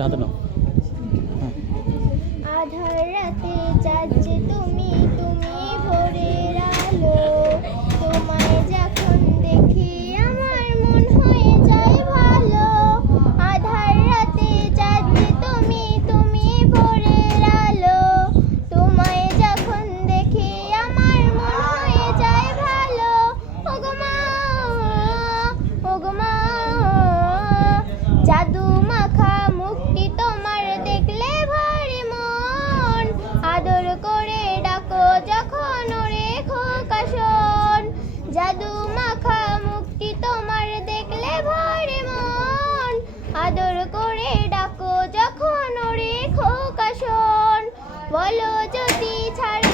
হাতে নাও। আধার রাতে যাচ্ছে তুমি বলো যদি ছাড়